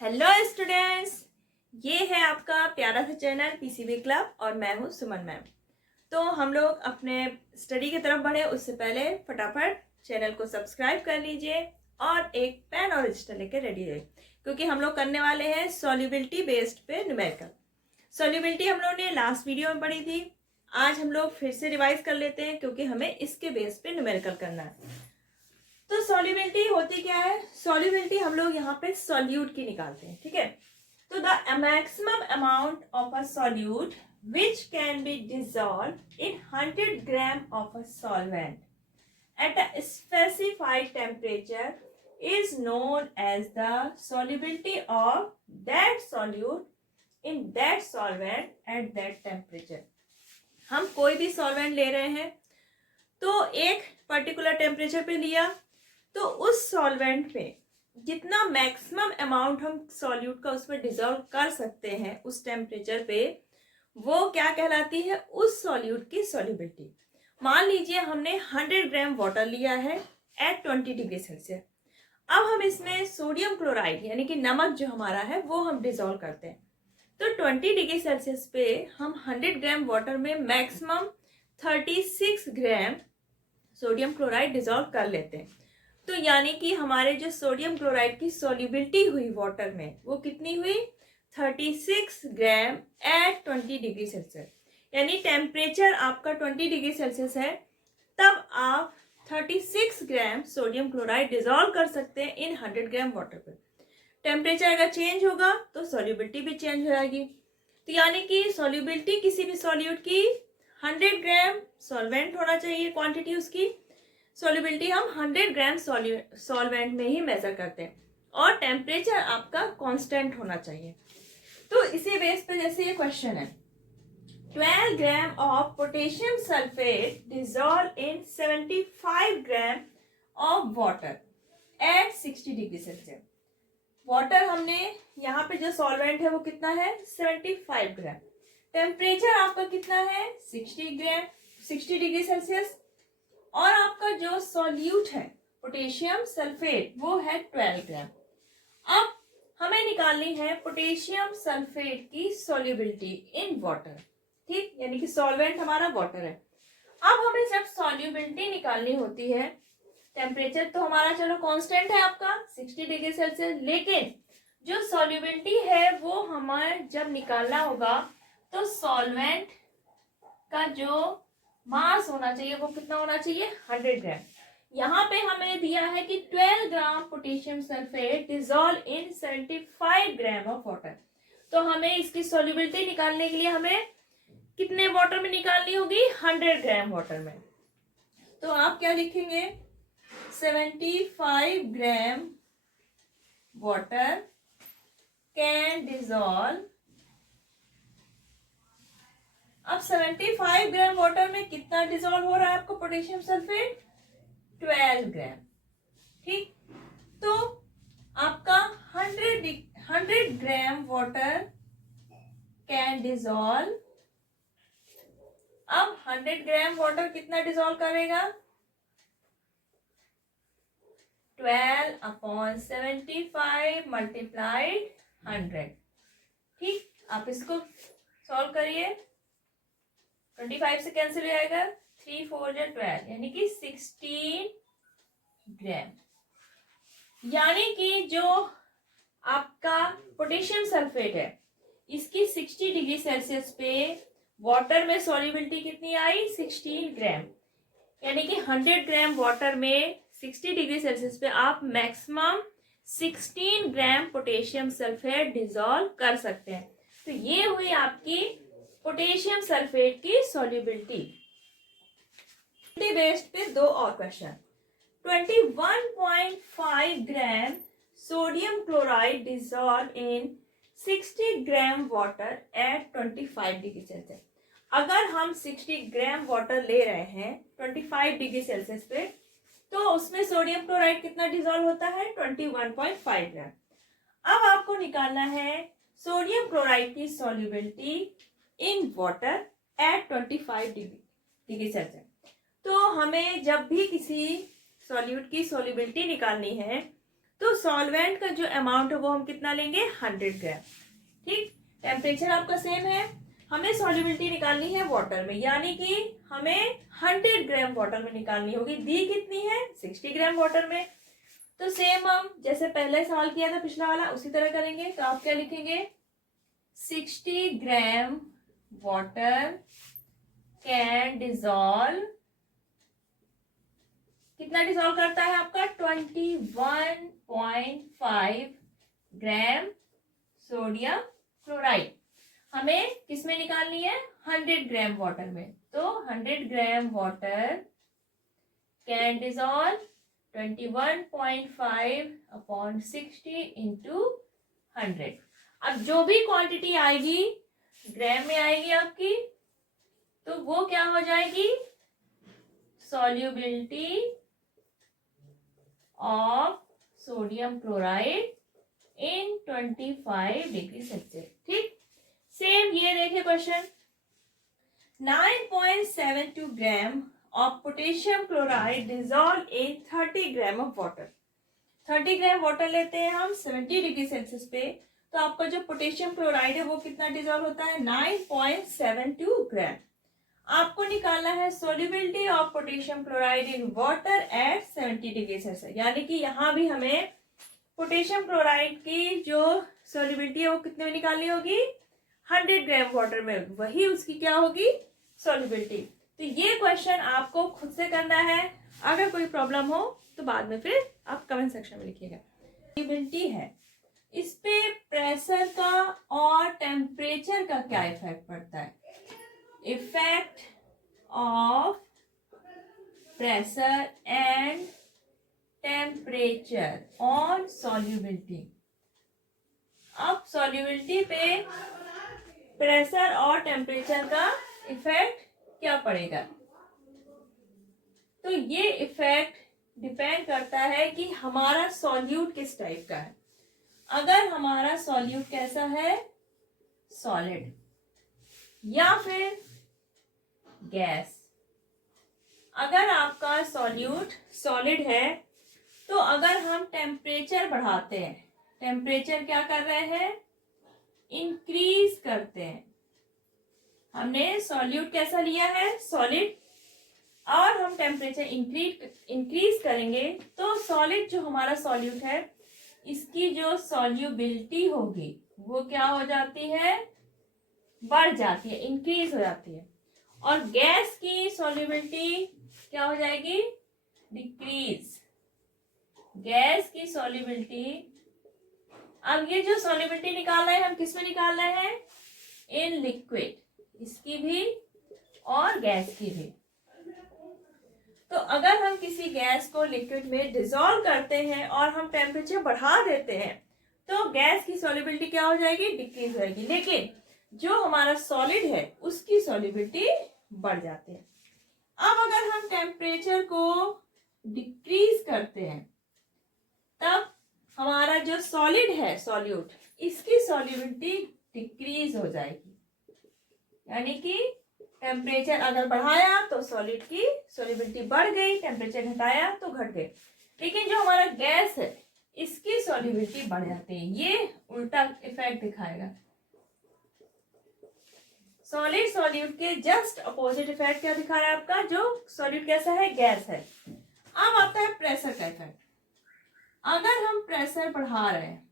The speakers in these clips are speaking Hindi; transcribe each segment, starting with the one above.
हेलो स्टूडेंट्स, ये है आपका प्यारा सा चैनल पीसीबी क्लब और मैं हूँ सुमन मैम। तो हम लोग अपने स्टडी की तरफ बढ़े उससे पहले फटाफट चैनल को सब्सक्राइब कर लीजिए और एक पेन और रजिस्टर लेकर रेडी रहिए, क्योंकि हम लोग करने वाले हैं सॉल्युबिलिटी बेस्ड पे न्यूमेरिकल। सॉल्युबिलिटी हम लोगों ने लास्ट वीडियो में पढ़ी थी। आज हम लोग फिर से रिवाइज कर लेते हैं, क्योंकि हमें इसके बेस पे न्यूमेरिकल करना है। तो सॉल्युबिलिटी होती क्या है? सॉल्युबिलिटी हम लोग यहाँ पे सॉल्यूट की निकालते हैं, ठीक है। तो the maximum amount of a solute which can be dissolved in 100 gram of a solvent at a specified temperature is known as the solubility of that solute in that solvent at that temperature। हम कोई भी सॉल्वेंट ले रहे हैं तो एक पर्टिकुलर टेम्परेचर पे लिया, तो उस सॉल्वेंट में जितना मैक्सिमम अमाउंट हम सॉल्यूट का उसमें डिजोल्व कर सकते हैं उस टेम्परेचर पे, वो क्या कहलाती है? उस सॉल्यूट की सॉल्युबिलिटी। मान लीजिए हमने 100 ग्राम वाटर लिया है एट 20 डिग्री सेल्सियस। अब हम इसमें सोडियम क्लोराइड यानी कि नमक जो हमारा है वो हम डिजोल्व करते हैं। तो 20 डिग्री सेल्सियस पे हम 100 ग्राम वाटर में maximum 36 gram sodium chloride dissolve कर लेते हैं। तो यानी कि हमारे जो सोडियम क्लोराइड की सॉल्युबिलिटी हुई वाटर में वो कितनी हुई? 36 ग्राम एट 20 डिग्री सेल्सियस। यानी टेम्परेचर आपका 20 डिग्री सेल्सियस है, तब आप 36 ग्राम सोडियम क्लोराइड डिजोल्व कर सकते हैं इन 100 ग्राम वाटर पे। टेम्परेचर अगर चेंज होगा तो सॉल्युबिलिटी भी चेंज हो जाएगी। तो यानी कि सॉल्युबिलिटी किसी भी सॉल्यूट की 100 ग्राम सॉल्वेंट होना चाहिए, क्वांटिटी उसकी। सॉल्युबिलिटी हम 100 ग्राम सॉल्वेंट में ही मेजर करते हैं और टेम्परेचर आपका कांस्टेंट होना चाहिए। तो इसी बेस पे जैसे ये क्वेश्चन है, 12 gram of potassium sulphate dissolve in 75 gram of water at 60 degree Celsius. Water हमने यहाँ पे जो सॉल्वेंट है वो कितना है? 75 ग्राम। टेम्परेचर आपका कितना है? 60 डिग्री सेल्सियस। और आपका जो सॉल्यूट है पोटेशियम सल्फेट वो है 12 ग्राम। अब हमें निकालनी है पोटेशियम सल्फेट की सॉल्युबिलिटी इन वाटर, ठीक, यानी कि सॉल्वेंट हमारा वाटर है। अब हमें जब सॉल्युबिलिटी निकालनी होती है, टेम्परेचर तो हमारा चलो कांस्टेंट है आपका 60 डिग्री सेल्सियस, लेकिन जो सॉल्युबिलिटी है वो हमें जब निकालना होगा तो सॉल्वेंट का जो मास होना चाहिए वो कितना होना चाहिए? 100 ग्राम। यहाँ पे हमें दिया है कि 12 gram potassium sulphate dissolve in 75 gram of water. तो हमें इसकी सॉल्युबिलिटी निकालने के लिए हमें कितने वाटर में निकालनी होगी? 100 ग्राम वाटर में। तो आप क्या लिखेंगे? 75 ग्राम वाटर कैन डिजोल्व। अब 75 ग्राम वाटर में कितना डिजोल्व हो रहा है आपको पोटेशियम सल्फेट? 12 ग्राम, ठीक। तो आपका 100 ग्राम वाटर कैन डिजोल्व। अब 100 ग्राम वाटर कितना डिजोल्व करेगा? 12 अपॉन 75 मल्टीप्लाइड 100, ठीक। आप इसको सॉल्व करिए, 25 से कैंसिल हो जाएगा, 3 4 12 यानी कि 16 ग्राम। यानी कि जो आपका पोटेशियम सल्फेट है इसकी 60 डिग्री सेल्सियस पे वाटर में सॉल्युबिलिटी कितनी आई? 16 ग्राम। यानी कि 100 ग्राम वाटर में 60 डिग्री सेल्सियस पे आप maximum 16 gram potassium sulphate dissolve कर सकते हैं। तो ये हुई आपकी पोटेशियम सल्फेट की सॉल्युबिलिटी। बेस्ड पे दो और question. 21.5 gram sodium chloride dissolve in 60 gram water at 25 degree Celsius. अगर हम 60 ग्राम वाटर ले रहे हैं 25 डिग्री सेल्सियस पे, तो उसमें सोडियम क्लोराइड कितना डिजोल्व होता है? 21.5 ग्राम। अब आपको निकालना है सोडियम क्लोराइड की solubility in water at 25 degree Celsius. तो हमें जब भी किसी सॉल्यूट की सॉल्युबिलिटी निकालनी है तो सॉल्वेंट का जो अमाउंट है वो हम कितना लेंगे, 100 ग्राम। ठीक, टेम्परेचर आपका सेम है, हमें सॉल्युबिलिटी निकालनी है वाटर में, यानी कि हमें 100 ग्राम वाटर में निकालनी होगी। दी कितनी है, 60 ग्राम वाटर में। तो सेम हम जैसे पहले सवाल किया था पिछला वाला, उसी तरह करेंगे। तो आप क्या लिखेंगे, 60 ग्राम वाटर कैन डिजॉल्व, कितना डिजॉल्व करता है आपका, 21.5 ग्राम सोडियम क्लोराइड। हमें किसमें निकालनी है, 100 ग्राम वाटर में। तो 100 gram water can dissolve 21.5 upon 60 into 100। अब जो भी क्वांटिटी आएगी ग्राम में आएगी आपकी, तो वो क्या हो जाएगी, solubility of sodium chloride in 25 degree Celsius. ठीक, सेम ये देखिए question, 9.72 gram of potassium chloride dissolve in 30 gram of water. 30 gram water लेते हैं हम 70 डिग्री सेल्सियस पे, तो आपका जो पोटेशियम क्लोराइड है वो कितना डिजॉल्व होता है, 9.72 ग्राम। आपको निकालना है solubility of potassium chloride in water at 70 degree Celsius, यानी कि यहाँ भी हमें पोटेशियम क्लोराइड की जो सोल्युबिलिटी है वो कितने में निकालनी होगी, 100 ग्राम वाटर में, वही उसकी क्या होगी, सोल्युबिलिटी। तो ये क्वेश्चन आपको खुद से करना है, अगर कोई प्रॉब्लम हो तो बाद में फिर आप कमेंट सेक्शन में लिखिएगा। सोल्युबिलिटी है, इस पे प्रेशर का और टेम्परेचर का क्या इफेक्ट पड़ता है, effect of pressure and temperature on solubility. अब सॉल्युबिलिटी पे प्रेशर और टेम्परेचर का इफेक्ट क्या पड़ेगा, तो ये इफेक्ट डिपेंड करता है कि हमारा सॉल्यूट किस टाइप का है। अगर हमारा सॉल्यूट कैसा है, सॉलिड या फिर गैस। अगर आपका सॉल्यूट सॉलिड है तो अगर हम टेम्परेचर बढ़ाते हैं, टेम्परेचर क्या कर रहे हैं, इंक्रीज करते हैं। हमने सॉल्यूट कैसा लिया है, सॉलिड, और हम टेम्परेचर इंक्रीज करेंगे तो सॉलिड जो हमारा सॉल्यूट है इसकी जो सॉल्युबिलिटी होगी वो क्या हो जाती है, बढ़ जाती है, इंक्रीज हो जाती है। और गैस की सॉल्युबिलिटी क्या हो जाएगी, डिक्रीज। गैस की सॉल्युबिलिटी, अब ये जो सॉल्युबिलिटी निकाल रहे हैं हम किस में निकाल रहे हैं, इन लिक्विड, इसकी भी और गैस की भी। तो अगर हम किसी गैस को लिक्विड में डिसॉल्व करते हैं और हम टेम्परेचर बढ़ा देते हैं तो गैस की सॉल्युबिलिटी क्या हो जाएगी, डिक्रीज हो जाएगी। लेकिन जो हमारा सॉलिड है उसकी सॉल्युबिलिटी बढ़ जाती है। अब अगर हम टेम्परेचर को डिक्रीज करते हैं तब हमारा जो सॉलिड है सॉल्यूट, इसकी सॉल्युबिलिटी डिक्रीज हो जाएगी, यानी कि टेम्परेचर अगर बढ़ाया तो सॉलिड की सॉल्युबिलिटी बढ़ गई, टेम्परेचर घटाया तो घट गई। लेकिन जो हमारा गैस है इसकी सॉल्युबिलिटी बढ़ जाती है, ये उल्टा इफेक्ट दिखाएगा। सॉलिड सॉल्यूट के जस्ट अपोजिट इफेक्ट क्या दिखा रहा है आपका, जो सॉल्यूट कैसा है, गैस है। अब आता है प्रेशर का इफेक्ट। अगर हम प्रेशर बढ़ा रहे हैं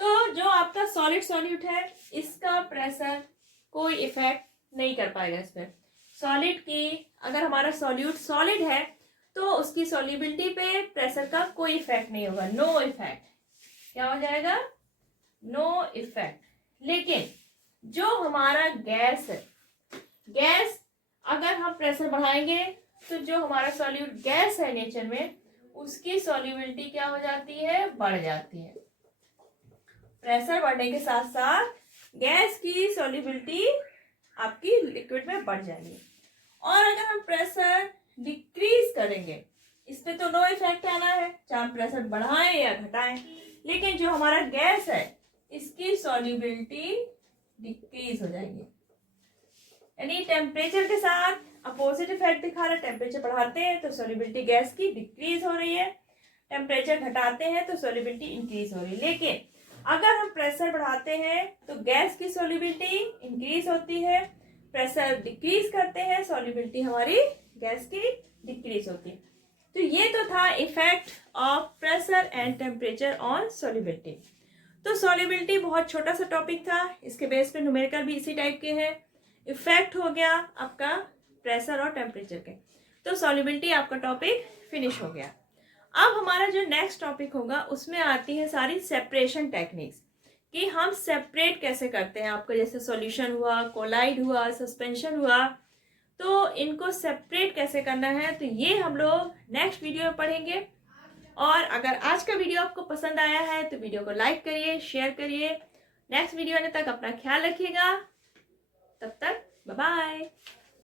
तो जो आपका सॉलिड सॉल्यूट है इसका प्रेशर कोई इफेक्ट नहीं कर पाएगा इस पर। सॉलिड की, अगर हमारा सॉल्यूट सॉलिड है तो उसकी सॉल्युबिलिटी पे प्रेशर का कोई इफेक्ट नहीं होगा, नो इफेक्ट। क्या हो जाएगा, नो इफेक्ट। लेकिन जो हमारा गैस है, गैस अगर हम प्रेशर बढ़ाएंगे तो जो हमारा सॉल्यूट गैस है नेचर में उसकी सॉल्युबिलिटी क्या हो जाती है, बढ़ जाती है। प्रेशर बढ़ने के साथ साथ गैस की सॉल्युबिलिटी आपकी लिक्विड में बढ़ जाएगी। और अगर हम प्रेशर डिक्रीज करेंगे, इस पे तो नो इफेक्ट आना है, चाहे हम प्रेशर बढ़ाएं या घटाएं। लेकिन जो हमारा गैस है इसकी सॉल्युबिलिटी डिक्रीज हो जाएगी, यानी टेम्परेचर के साथ अपोजिट इफेक्ट दिखा रहा है। टेम्परेचर बढ़ाते हैं तो सॉल्युबिलिटी गैस की डिक्रीज हो रही है, टेम्परेचर घटाते हैं तो सॉल्युबिलिटी इंक्रीज हो रही है, लेकिन अगर हम प्रेशर बढ़ाते हैं तो गैस की सॉल्युबिलिटी इंक्रीज होती है, प्रेशर डिक्रीज करते हैं सॉल्युबिलिटी हमारी गैस की डिक्रीज होती है। तो ये तो था effect of pressure and temperature on solubility. तो सॉल्युबिलिटी बहुत छोटा सा टॉपिक था, इसके बेस पे न्यूमेरिकल भी इसी टाइप के हैं। इफेक्ट हो गया आपका प्रेशर और टेम्परेचर के, तो सॉल्युबिलिटी आपका टॉपिक फिनिश हो गया। अब हमारा जो नेक्स्ट टॉपिक होगा उसमें आती है सारी सेपरेशन टेक्निक्स, कि हम सेपरेट कैसे करते हैं। आपका जैसे सॉल्यूशन हुआ, कोलाइड हुआ, सस्पेंशन हुआ, तो इनको सेपरेट कैसे करना है, तो ये हम लोग नेक्स्ट वीडियो में पढ़ेंगे। और अगर आज का वीडियो आपको पसंद आया है तो वीडियो को लाइक करिए, शेयर करिए। नेक्स्ट वीडियो आने तक अपना ख्याल रखिएगा। तब तक बाय बाय।